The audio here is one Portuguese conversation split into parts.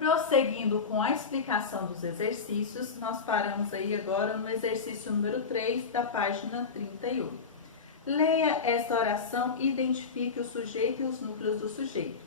Prosseguindo com a explicação dos exercícios, nós paramos aí agora no exercício número 3 da página 31. Leia esta oração e identifique o sujeito e os núcleos do sujeito.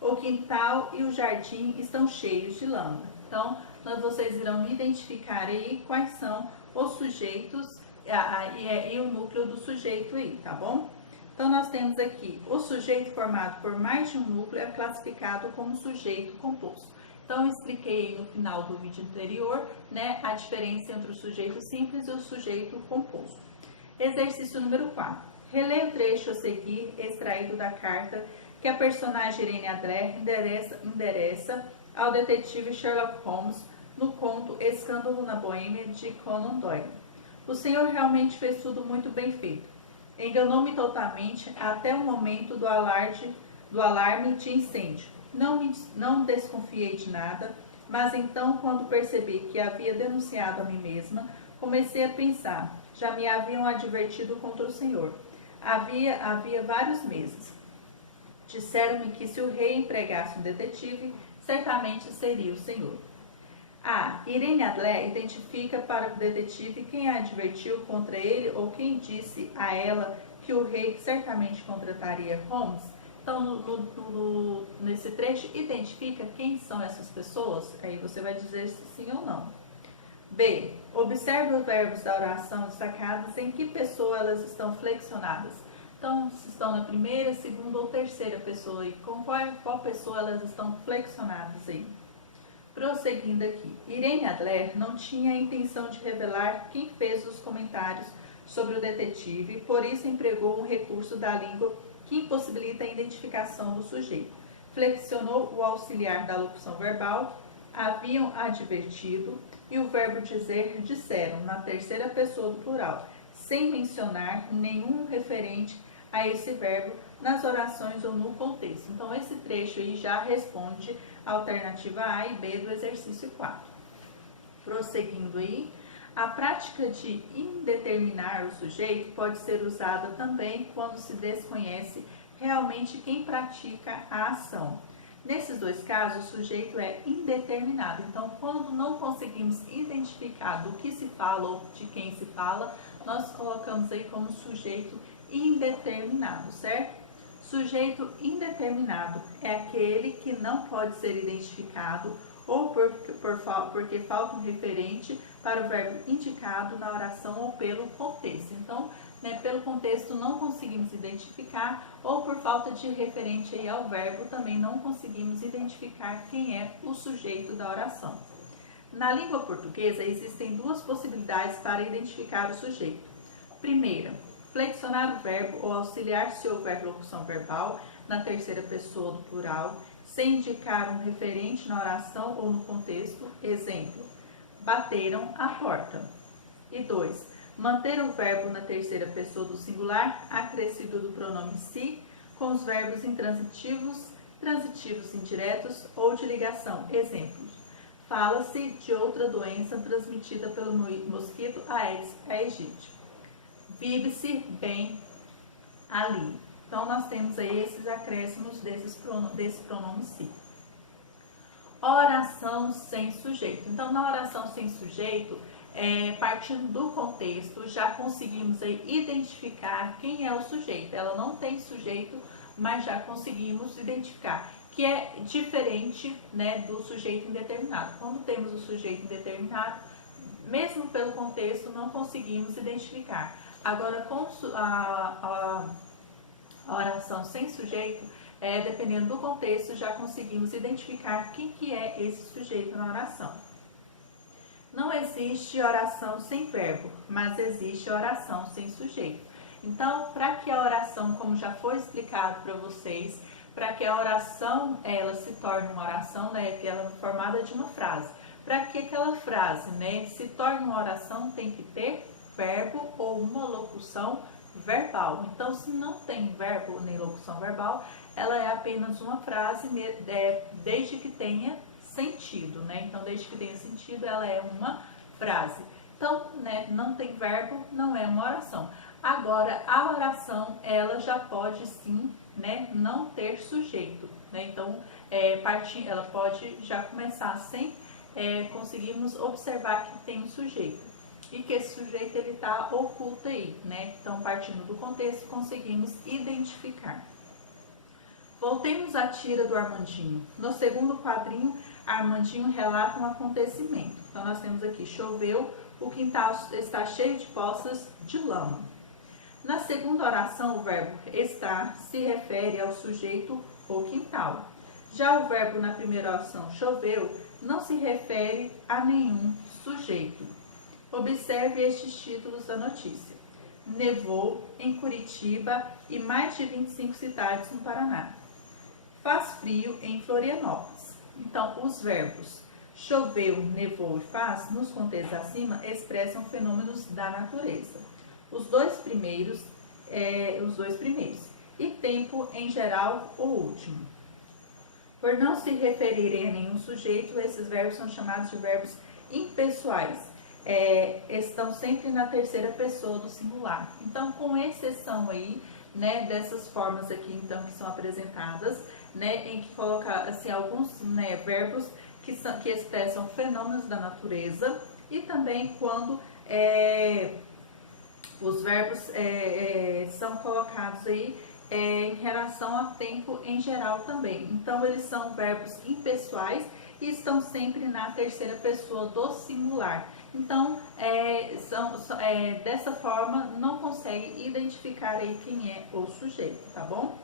O quintal e o jardim estão cheios de lama. Então, vocês irão identificar aí quais são os sujeitos e o núcleo do sujeito aí, tá bom? Então, nós temos aqui o sujeito formado por mais de um núcleo é classificado como sujeito composto. Então, eu expliquei no final do vídeo anterior, né, a diferença entre o sujeito simples e o sujeito composto. Exercício número 4. Releia o trecho a seguir, extraído da carta que a personagem Irene Adler endereça ao detetive Sherlock Holmes no conto Escândalo na Boêmia, de Conan Doyle. O senhor realmente fez tudo muito bem feito. Enganou-me totalmente até o momento do alarme de incêndio. Não desconfiei de nada, mas então, quando percebi que havia denunciado a mim mesma, comecei a pensar, já me haviam advertido contra o senhor. Havia vários meses. Disseram-me que se o rei empregasse um detetive, certamente seria o senhor. Irene Adler identifica para o detetive quem a advertiu contra ele ou quem disse a ela que o rei certamente contrataria Holmes. Então, nesse trecho, identifica quem são essas pessoas, aí você vai dizer se sim ou não. B. Observe os verbos da oração destacados em que pessoa elas estão flexionadas. Então, se estão na primeira, segunda ou terceira pessoa, e com qual pessoa elas estão flexionadas aí. Prosseguindo aqui, Irene Adler não tinha a intenção de revelar quem fez os comentários sobre o detetive, por isso empregou um recurso da língua que impossibilita a identificação do sujeito. Flexionou o auxiliar da locução verbal, haviam advertido, e o verbo dizer, disseram, na terceira pessoa do plural, sem mencionar nenhum referente a esse verbo nas orações ou no contexto. Então, esse trecho aí já responde a alternativa A e B do exercício 4. Prosseguindo aí, a prática de indeterminar o sujeito pode ser usada também quando se desconhece realmente quem pratica a ação. Nesses dois casos, o sujeito é indeterminado. Então, quando não conseguimos identificar do que se fala ou de quem se fala, nós colocamos aí como sujeito indeterminado, certo? Sujeito indeterminado é aquele que não pode ser identificado ou porque falta um referente para o verbo indicado na oração ou pelo contexto. Então, pelo contexto não conseguimos identificar ou por falta de referente aí ao verbo também não conseguimos identificar quem é o sujeito da oração. Na língua portuguesa existem duas possibilidades para identificar o sujeito. Primeira, flexionar o verbo ou auxiliar se houver locução verbal na terceira pessoa do plural, sem indicar um referente na oração ou no contexto. Exemplo, bateram a porta. E 2, manter o verbo na terceira pessoa do singular, acrescido do pronome si, com os verbos intransitivos, transitivos indiretos ou de ligação. Exemplos, fala-se de outra doença transmitida pelo mosquito Aedes aegypti. Vive-se bem ali. Então, nós temos aí esses acréscimos desse pronome si. Oração sem sujeito. Então, na oração sem sujeito, partindo do contexto, já conseguimos aí identificar quem é o sujeito. Ela não tem sujeito, mas já conseguimos identificar, que é diferente, do sujeito indeterminado. Quando temos o sujeito indeterminado, mesmo pelo contexto, não conseguimos identificar. Agora, com a oração sem sujeito, dependendo do contexto, já conseguimos identificar quem que é esse sujeito na oração. Não existe oração sem verbo, mas existe oração sem sujeito. Então, para que a oração, como já foi explicado para vocês, para que a oração ela se torne uma oração, que ela é formada de uma frase. Para que aquela frase se torne uma oração, tem que ter verbo ou uma locução verbal. Então, se não tem verbo nem locução verbal, ela é apenas uma frase, desde que tenha sentido, Então, desde que tenha sentido, ela é uma frase. Então, não tem verbo, não é uma oração. Agora, a oração, ela já pode sim, né, não ter sujeito, né? Então, ela pode já começar sem conseguirmos observar que tem um sujeito e que esse sujeito ele está oculto aí, né? Então, partindo do contexto, conseguimos identificar. Voltemos à tira do Armandinho. No segundo quadrinho, Armandinho relata um acontecimento. Então, nós temos aqui: choveu, o quintal está cheio de poças de lama. Na segunda oração, o verbo estar se refere ao sujeito ou quintal. Já o verbo na primeira oração, choveu, não se refere a nenhum sujeito. Observe estes títulos da notícia: nevou em Curitiba e mais de 25 cidades no Paraná. Faz frio em Florianópolis. Então, os verbos choveu, nevou e faz, nos contextos acima, expressam fenômenos da natureza. Os dois primeiros. E tempo, em geral, o último. Por não se referirem a nenhum sujeito, esses verbos são chamados de verbos impessoais. Estão sempre na terceira pessoa do singular. Então, com exceção aí, né, dessas formas aqui, então, que são apresentadas, né, em que coloca assim, alguns, né, verbos que expressam fenômenos da natureza, e também quando os verbos são colocados aí em relação a tempo em geral também. Então, eles são verbos impessoais e estão sempre na terceira pessoa do singular. Então, dessa forma, não consegue identificar aí quem é o sujeito, tá bom?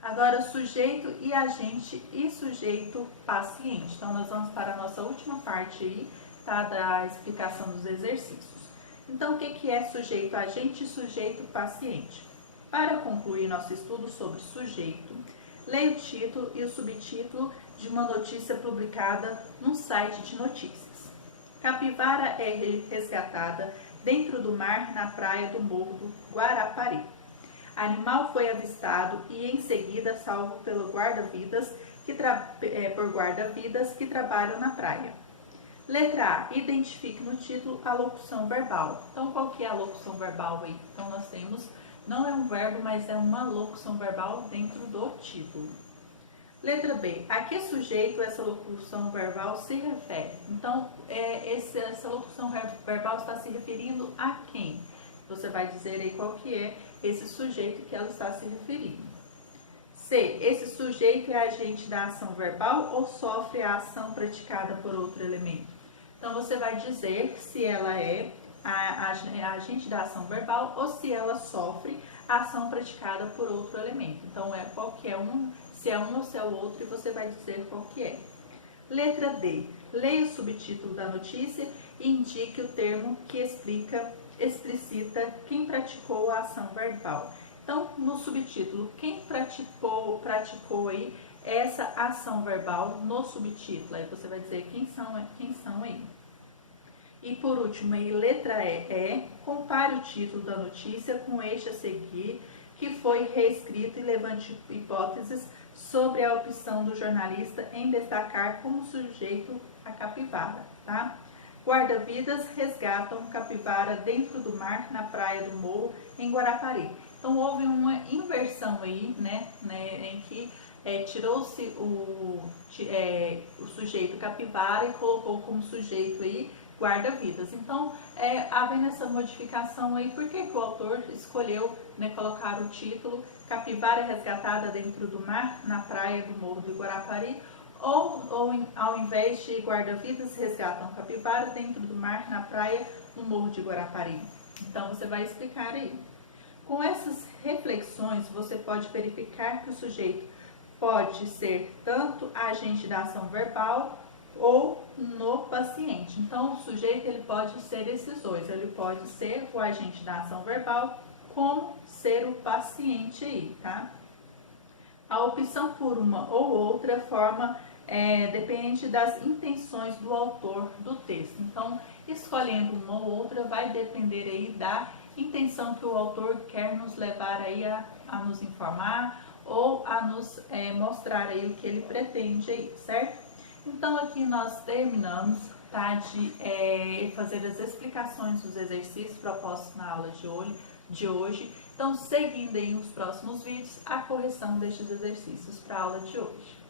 Agora, sujeito e agente e sujeito paciente. Então, nós vamos para a nossa última parte aí, tá, da explicação dos exercícios. Então, o que é sujeito agente e sujeito paciente? Para concluir nosso estudo sobre sujeito, leia o título e o subtítulo de uma notícia publicada num site de notícias. Capivara é resgatada dentro do mar na praia do Morro do Guarapari. Animal foi avistado e em seguida salvo pelo guarda-vidas que trabalham na praia. Letra A. Identifique no título a locução verbal. Então, qual que é a locução verbal aí? Então, nós temos, não é um verbo, mas é uma locução verbal dentro do título. Letra B. A que sujeito essa locução verbal se refere? Então, essa locução verbal está se referindo a quem? Você vai dizer aí qual que é esse sujeito que ela está se referindo. C. Esse sujeito é agente da ação verbal ou sofre a ação praticada por outro elemento? Então, você vai dizer se ela é a agente da ação verbal ou se ela sofre a ação praticada por outro elemento. Então, qual que é se é um ou se é o outro, e você vai dizer qual que é. Letra D. Leia o subtítulo da notícia e indique o termo que explicita quem praticou a ação verbal. Então, no subtítulo, quem praticou aí essa ação verbal no subtítulo? Aí você vai dizer quem são aí. E por último, aí, letra E, compare o título da notícia com este a seguir, que foi reescrito, e levante hipóteses sobre a opção do jornalista em destacar como sujeito a capivara, tá? Guarda-vidas resgatam capivara dentro do mar na praia do Morro, em Guarapari. Então, houve uma inversão aí, né, em que tirou-se o sujeito capivara e colocou como sujeito aí guarda-vidas. Então, havendo essa modificação aí, por que o autor escolheu, né, colocar o título Capivara resgatada dentro do mar na praia do Morro do Guarapari, ou ao invés de guarda-vidas resgatam capivara dentro do mar na praia do Morro de Guarapari? Então, você vai explicar aí. Com essas reflexões, você pode verificar que o sujeito pode ser tanto agente da ação verbal ou no paciente. Então, o sujeito ele pode ser esses dois. Ele pode ser o agente da ação verbal, como ser o paciente aí, tá? A opção por uma ou outra forma depende das intenções do autor do texto. Então, escolhendo uma ou outra vai depender aí da intenção que o autor quer nos levar aí a nos informar ou a nos mostrar aí o que ele pretende aí, certo? Então, aqui nós terminamos, tá, de fazer as explicações dos exercícios propostos na aula de hoje. Então, seguindo aí nos próximos vídeos, a correção destes exercícios para a aula de hoje.